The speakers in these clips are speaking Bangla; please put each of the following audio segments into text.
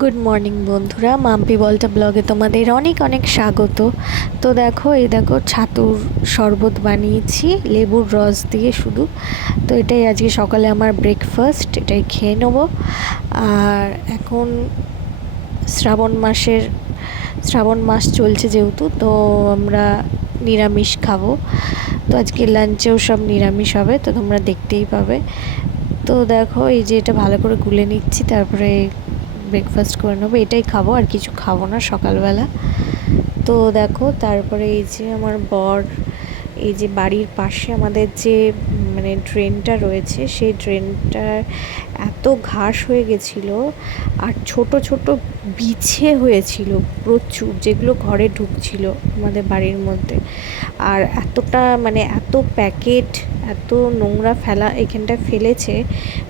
গুড মর্নিং বন্ধুরা, মাম্পি বলটা ব্লগে তোমাদের অনেক অনেক স্বাগত। তো দেখো, এই দেখো ছাতুর শরবত বানিয়েছি লেবুর রস দিয়ে শুধু। তো এটাই আজকে সকালে আমার ব্রেকফাস্ট, এটাই খেয়ে নেবো। আর এখন শ্রাবণ মাস চলছে যেহেতু, তো আমরা নিরামিষ খাবো। তো আজকে লাঞ্চেও সব নিরামিষ হবে, তো তোমরা দেখতেই পাবে। তো দেখো, এই যে এটা ভালো করে গুলে নিচ্ছি, তারপরে ব্রেকফাস্ট করে নেবো। এটাই খাবো, আর কিছু খাবো না সকালবেলা। তো দেখো, তারপরে এই যে আমার বর, এই যে বাড়ির পাশে আমাদের যে মানে ড্রেনটা রয়েছে, সেই ড্রেনটার এত ঘাস হয়ে গেছিলো আর ছোট ছোট বিছে হয়েছিল প্রচুর, যেগুলো ঘরে ঢুকছিল আমাদের বাড়ির মধ্যে। আর এতটা মানে এত প্যাকেট, এত নোংরা ফেলা এখানটা ফেলেছে,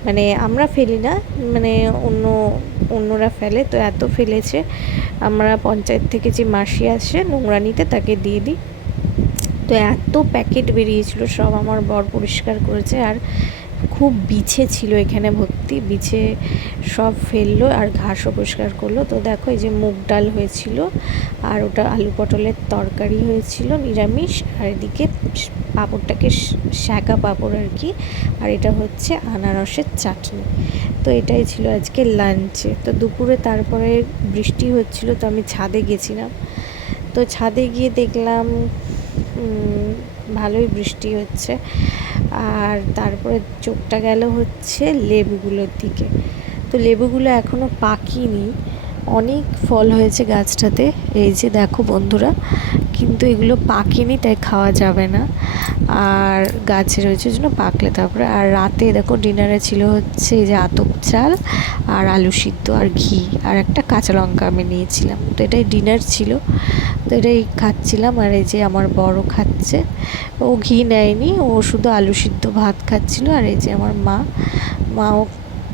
মানে আমরা ফেলি না, মানে অন্যরা ফেলে, তো এত ফেলেছে। আমরা পঞ্চায়েত থেকে যে মাসি আসে নোংরা নিতে, তাকে দিয়ে দিই। তো এত প্যাকেট বেরিয়েছিল, সব আমার বর পরিষ্কার করেছে। আর খুব বিছে ছিল এখানে ভর্তি, বিছে সব ফেললো আর ঘাসও পরিষ্কার করলো। তো দেখো, এই যে মুগ ডাল হয়েছিল, আর ওটা আলু পটলের তরকারি হয়েছিল নিরামিষ, আর এদিকে পাঁপড়টাকে শাঁকা পাঁপড় আর কি, আর এটা হচ্ছে আনারসের চাটনি। তো এটাই ছিল আজকে লাঞ্চে। তো দুপুরে তারপরে বৃষ্টি হচ্ছিল, তো আমি ছাদে গেছিলাম। তো ছাদে গিয়ে দেখলাম ভালোই বৃষ্টি হচ্ছে। আর তারপরে চোখটা গেল হচ্ছে লেবুগুলোর দিকে। তো লেবুগুলো এখনও পাকেনি, অনেক ফল হয়েছে গাছটাতে, এই যে দেখো বন্ধুরা, কিন্তু এগুলো পাকেনি, তাই খাওয়া যাবে না। আর গাছে রয়েছে জন্য পাকলে তারপরে। আর রাতে দেখো ডিনারে ছিল হচ্ছে এই যে আতপ চাল আর আলু সিদ্ধ আর ঘি আর একটা কাঁচা লঙ্কা আমি নিয়েছিলাম। তো এটাই ডিনার ছিল, তো এটাই খাচ্ছিলাম। আর এই যে আমার বড় খাচ্ছে, ও ঘি নেয়নি, ও শুধু আলু সিদ্ধ ভাত খাচ্ছিল। আর এই যে আমার মাও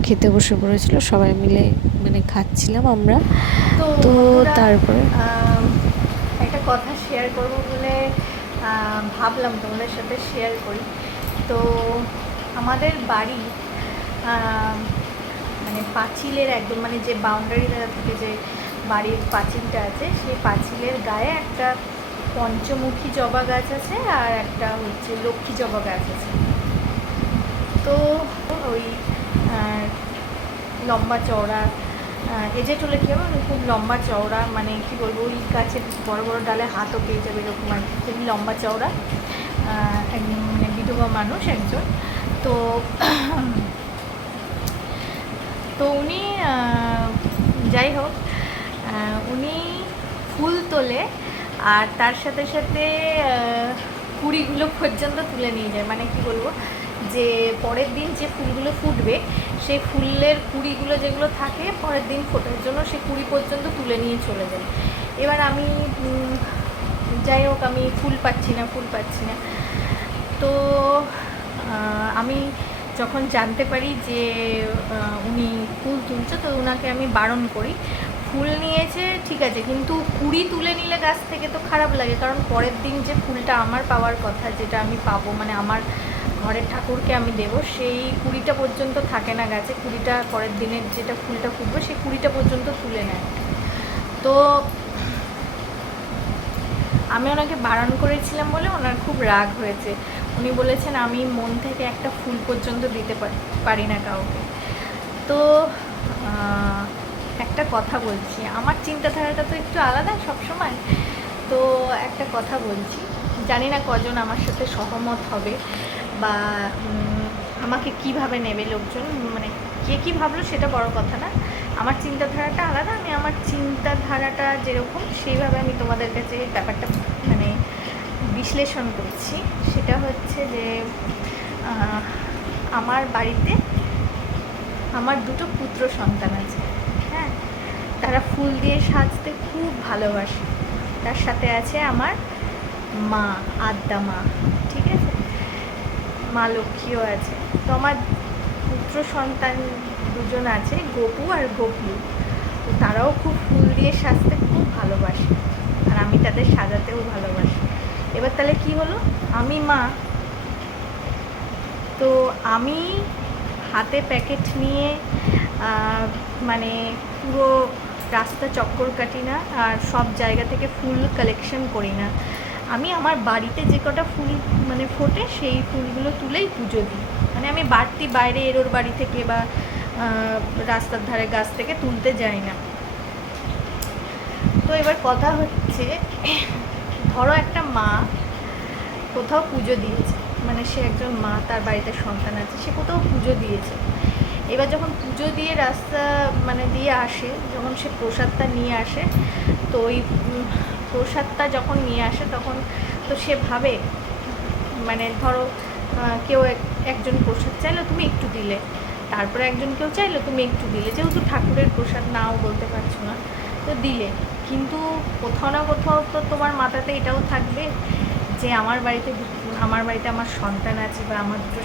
খেতে বসে পড়েছিল, সবাই মিলে মানে খাচ্ছিলাম আমরা। তো তারপরে একটা কথা শেয়ার করবো বলে ভাবলাম তোমাদের সাথে শেয়ার করি। তো আমাদের বাড়ি মানে পাঁচিলের একদম মানে যে বাউন্ডারি থেকে যে বাড়ির পাঁচিলটা আছে, সেই পাঁচিলের গায়ে একটা পঞ্চমুখী জবা গাছ আছে আর একটা হচ্ছে লক্ষ্মী জবা গাছ আছে। তো ওই লম্বা চওড়া এজেটুলে কী হবে, খুব লম্বা চওড়া, মানে কি বলবো, ওই গাছের বড় বড় ডালে হাতও পেয়ে যাবে এরকম আর কি, খুবই লম্বা চওড়া, মানে বিধবা মানুষ একজন। তো তো উনি যাই হোক, উনি ফুল তোলে আর তার সাথে সাথে কুড়িগুলো পর্যন্ত তুলে নিয়ে যায়। মানে কি বলবো, যে পরের দিন যে ফুলগুলো ফুটবে, সেই ফুলের কুড়িগুলো যেগুলো থাকে পরের দিন ফোটার জন্য, সেই কুড়ি পর্যন্ত তুলে নিয়ে চলে যায়। এবার আমি যাই হোক, আমি ফুল পাচ্ছি না। তো আমি যখন জানতে পারি যে উনি ফুল তুলছে, তো ওনাকে আমি বারণ করি। ফুল নিয়েছে ঠিক আছে, কিন্তু কুড়ি তুলে নিলে গাছ থেকে তো খারাপ লাগে, কারণ পরের দিন যে ফুলটা আমার পাওয়ার কথা, যেটা আমি পাবো, মানে আমার ঘরের ঠাকুরকে আমি দেবো, সেই কুড়িটা পর্যন্ত থাকে না গাছে। কুড়িটা পরের দিনের যেটা ফুলটা ফুটবে, সেই কুড়িটা পর্যন্ত তুলে নেয়। তো আমি ওনাকে বারণ করেছিলাম বলে ওনার খুব রাগ হয়েছে। উনি বলেছেন আমি মন থেকে একটা ফুল পর্যন্ত দিতে পারি না কাউকে। তো একটা কথা বলছি, আমার চিন্তাধারাটা তো একটু আলাদা সবসময়। তো একটা কথা বলছি, জানি না কজন আমার সাথে সহমত হবে বা আমাকে কিভাবে নেবে লোকজন, মানে কে কী ভাবলো সেটা বড় কথা না। আমার চিন্তাধারাটা আলাদা, আমি আমার চিন্তাধারাটা যেরকম সেইভাবে আমি তোমাদের কাছে ব্যাপারটা মানে বিশ্লেষণ করছি। সেটা হচ্ছে যে আমার বাড়িতে আমার দুটো পুত্র সন্তান আছে। হ্যাঁ, তারা ফুল দিয়ে সাজতে খুব ভালোবাসে। তার সাথে আছে আমার মা, আদ্যা মা, ঠিক আছে, মা লক্ষ্মীও আছে। তো আমার পুত্র সন্তান দুজন আছে, গোপু আর গোপলু। তো তারাও খুব ফুল দিয়ে সাজতে খুব ভালোবাসে, আর আমি তাদের সাজাতেও ভালোবাসি। এবার তাহলে কি হলো, আমি মা, তো আমি হাতে প্যাকেট নিয়ে মানে পুরো রাস্তা চক্কর কাটি না, আর সব জায়গা থেকে ফুল কালেকশন করি না। আমি আমার বাড়িতে যে কটা ফুল মানে ফোটে সেই ফুলগুলো তুলেই পুজো দিই। মানে আমি বাড়তি বাইরে এরোর বাড়ি থেকে বা রাস্তার ধারে গাছ থেকে তুলতে যাই না। তো এবার কথা হচ্ছে, ধরো একটা মা কোথাও পুজো দিয়েছে, মানে সে একজন মা, তার বাড়িতে সন্তান আছে, সে কোথাও পুজো দিয়েছে। এবার যখন পুজো দিয়ে রাস্তা মানে দিয়ে আসে, যখন সে প্রসাদটা নিয়ে আসে, তো ওই প্রসাদটা যখন নিয়ে আসে তখন তো সে ভাবে, মানে ধরো কেউ একজন প্রসাদ চাইলো, তুমি একটু দিলে, তারপরে একজন কেউ চাইলো, তুমি একটু দিলে, যেহেতু ঠাকুরের প্রসাদ নাও বলতে পারছো না, তো দিলে। কিন্তু কোথাও না কোথাও তো তোমার মাথাতে এটাও থাকবে যে আমার বাড়িতে আমার সন্তান আছে বা আমার দুটো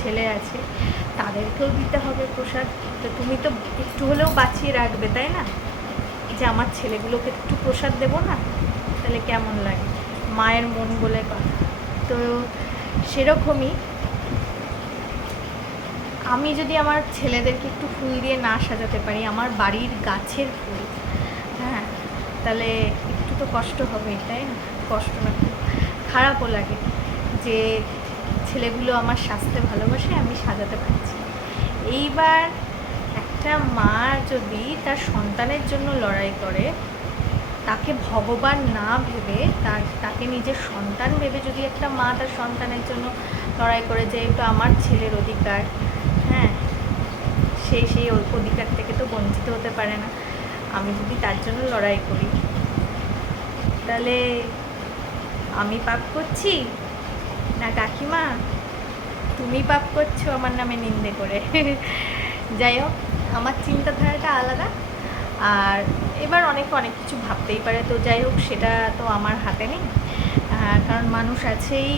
ছেলে আছে, তাদেরকেও দিতে হবে প্রসাদ। তো তুমি তো একটু হলেও বাঁচিয়ে রাখবে, তাই না? যে আমার ছেলেগুলোকে একটু প্রসাদ দেবো না, তাহলে কেমন লাগে? মায়ের মন বলে কথা। তো সেরকমই আমি যদি আমার ছেলেদেরকে একটু ফুল দিয়ে না সাজাতে পারি, আমার বাড়ির গাছের ফুল, হ্যাঁ, তাহলে একটু তো কষ্ট হবেই, তাই না? কষ্ট না, খারাপও লাগে যে ছেলেগুলো আমার সাজতে ভালোবাসে, আমি সাজাতে পারছি। এইবার একটা মা যদি তার সন্তানের জন্য লড়াই করে, তাকে ভগবান না ভেবে তাকে নিজের সন্তান ভেবে যদি একটা মা তার সন্তানের জন্য লড়াই করে, যে এটা আমার ছেলের অধিকার, হ্যাঁ, সেই অধিকার থেকে তো বঞ্চিত হতে পারে না, আমি যদি তার জন্য লড়াই করি, তাহলে আমি পাপ করছি না কাকিমা তুমি পাপ করছো আমার নামে নিন্দে করে? যাই হোক, আমার চিন্তাধারাটা আলাদা। আর এবার অনেকে অনেক কিছু ভাবতেই পারে, তো যাই হোক, সেটা তো আমার হাতে নেই। কারণ মানুষ আছেই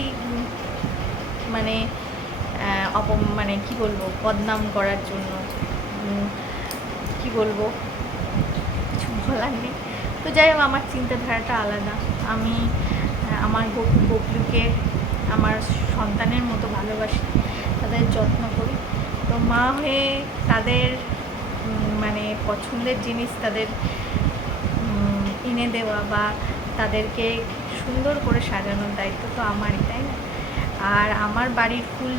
মানে মানে কি বলবো, বদনাম করার জন্য, কি বলবো, কিছু বলার নেই। তো যাই হোক, আমার চিন্তাধারাটা আলাদা। আমি আমার বকলুকে আমার সন্তানের মতো ভালোবাসি, তাদের যত্ন করি। তো মা হয়ে তাদের মানে পছন্দের জিনিস তাদের এনে দেওয়া বা তাদেরকে সুন্দর করে সাজানোর দায়িত্ব তো আমারই, তাই না? আর আমার বাড়ির ফুল,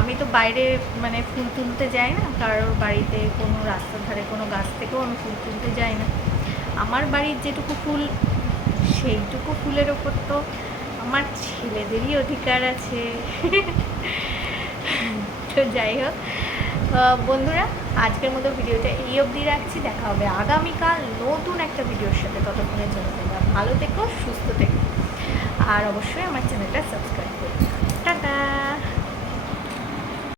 আমি তো বাইরে মানে ফুল তুলতে যাই না কারোর বাড়িতে, কোনো রাস্তার ধারে কোনো গাছ থেকেও আমি ফুল তুলতে যাই না। আমার বাড়ির যেটুকু ফুল, সেইটুকু ফুলের ওপর তো আমার ছেলেদেরই অধিকার আছে। তো যাই হোক বন্ধুরা, আজকের মতো ভিডিওটা এই অবধি রাখছি। দেখা হবে আগামীকাল নতুন একটা ভিডিওর সাথে। ততক্ষণের জন্য তোমরা ভালো থেকো, সুস্থ থেকো, আর অবশ্যই আমার চ্যানেলটা সাবস্ক্রাইব